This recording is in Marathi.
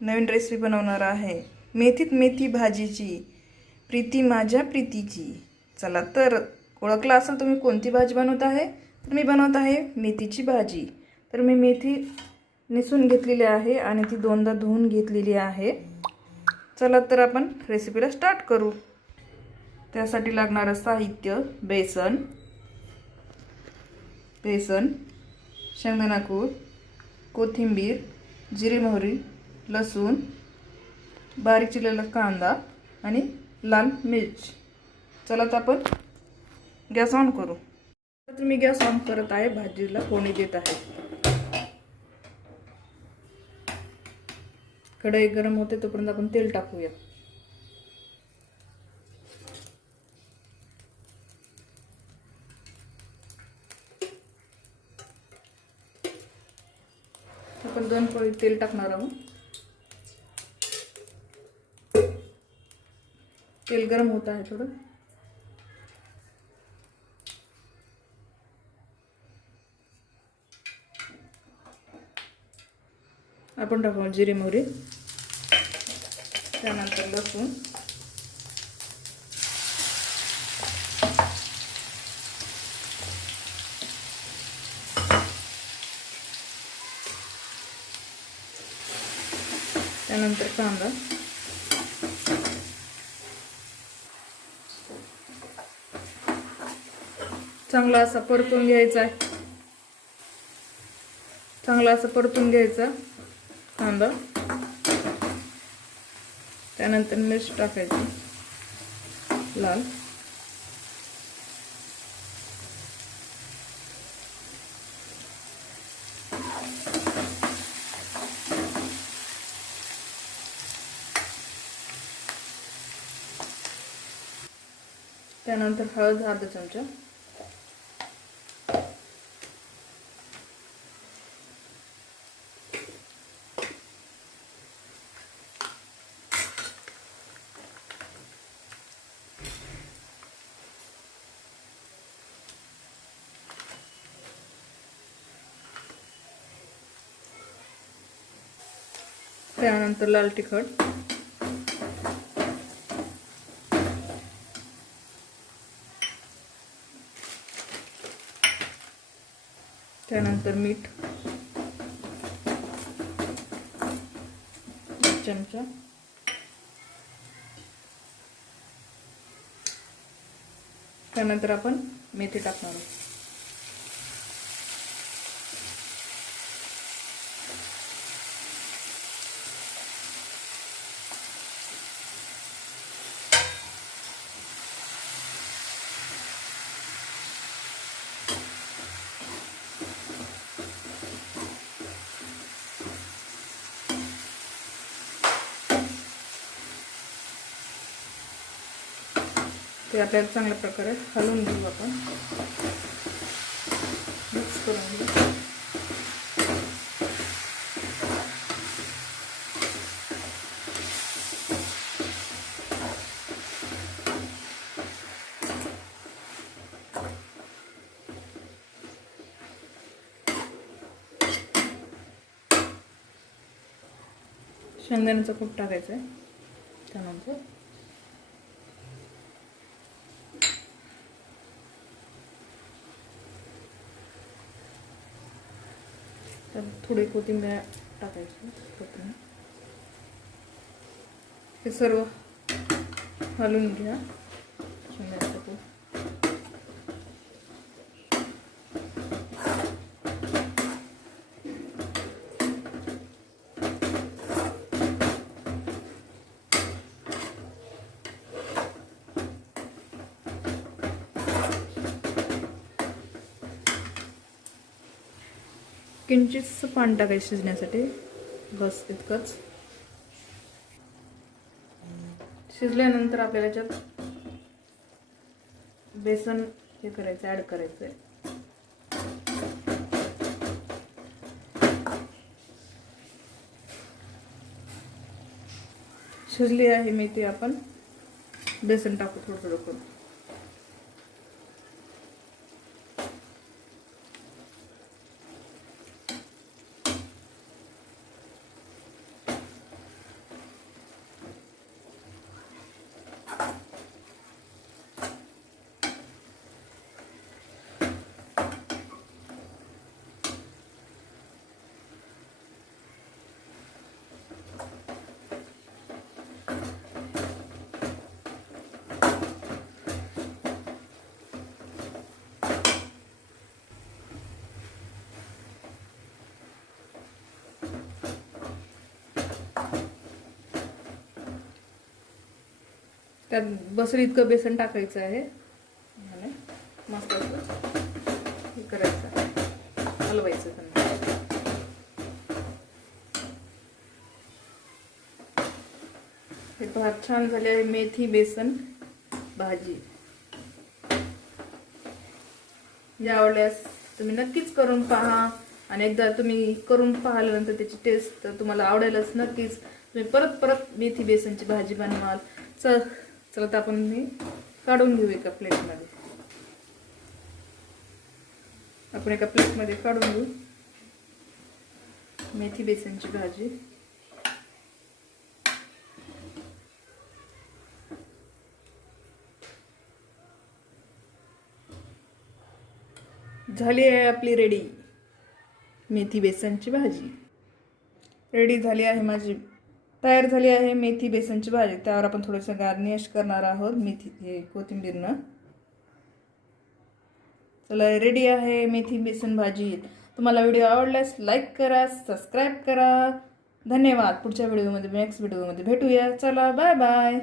नवीन रेसिपी बनवणार आहे. मेथीत मेथी भाजीची. प्रीती माझ्या प्रीतीची. चला तर ओळखला असाल तुम्ही कोणती भाजी बनवत आहे? तर मी बनवत आहे मेथीची भाजी. तर मी मेथी निसून घेतलेली आहे आणि ती दोनदा धुवून घेतलेली आहे. चला तर आपण रेसिपीला स्टार्ट करू. त्यासाठी लागणारं साहित्य बेसन बेसन शेंगदाणा कोथिंबीर जिरे मोहरी लसूण बारीक चिरलेला कांदा आणि लाल मिर्च. चला तर आपण गॅस ऑन करू. तर मी गॅस ऑन करत आहे भाजीला फोणी देत आहे. कढई गरम होते तोपर्यंत आपण तेल टाकूया. आपण दोन पळी तेल टाकणार आहोत. तेल गरम होत आहे थोडं. आपण टाकू जिरे मोहरी. त्यानंतर लसूण. त्यानंतर कांदा. चांगला असा परतून घ्यायचा आहे. चांगला असा परतून घ्यायचा. कांदा त्यानंतर मिर्च टाकायची. लाल. त्यानंतर हळद अर्धा चमचा. त्यानंतर लाल तिखट. त्यानंतर मीठ. चमचा. त्यानंतर आपण मेथी टाकणार आहोत. ते आपल्याला चांगल्या प्रकारे हलवून घेऊ आपण. मिक्स करून घेऊ. शेंगदाण्याचं खूप टाकायचं आहे त्यानंतर. तर थोडी कोथिंबीर टाकायची कोथिंबीर. हे सर्व घालून घ्या. किंचितचं पाणी टाकायचं शिजण्यासाठी. बस इतकंच. शिजल्यानंतर आपल्याला याच्यात बेसन हे करायचं ॲड करायचं आहे शिजली आहे मी ती आपण. बेसन टाकू थोडं थोडं करून. त्यात बसर इतकं बेसन टाकायचं आहे. मस्त असं हे करायचं. हलवायचं त्यांना. हे भात छान झाले आहे. मेथी बेसन भाजी. जे आवडल्यास तुम्ही नक्कीच करून पहा. आणि एकदा तुम्ही करून पाहिल्यानंतर त्याची टेस्ट तर तुम्हाला आवडेलच नक्कीच. तुम्ही परत परत मेथी बेसनची भाजी बनवाल. चल. चला तर आपण मी काढून घेऊ एका प्लेटमध्ये आपण एका प्लेटमध्ये काढून घेऊ. मेथी बेसनची भाजी. झाली आहे आपली रेडी मेथी बेसनची भाजी. रेडी झाली आहे माझी. तयार झाली आहे मेथी बेसनची भाजी. त्यावर आपण थोडंसं गार्निश करणार आहोत मेथी हे कोथिंबीरनं. चला रेडी आहे मेथी बेसन भाजी. तुम्हाला व्हिडिओ आवडल्यास लाईक करा सबस्क्राईब करा. धन्यवाद. पुढच्या व्हिडिओमध्ये नेक्स्ट व्हिडिओमध्ये भेटूया. चला बाय बाय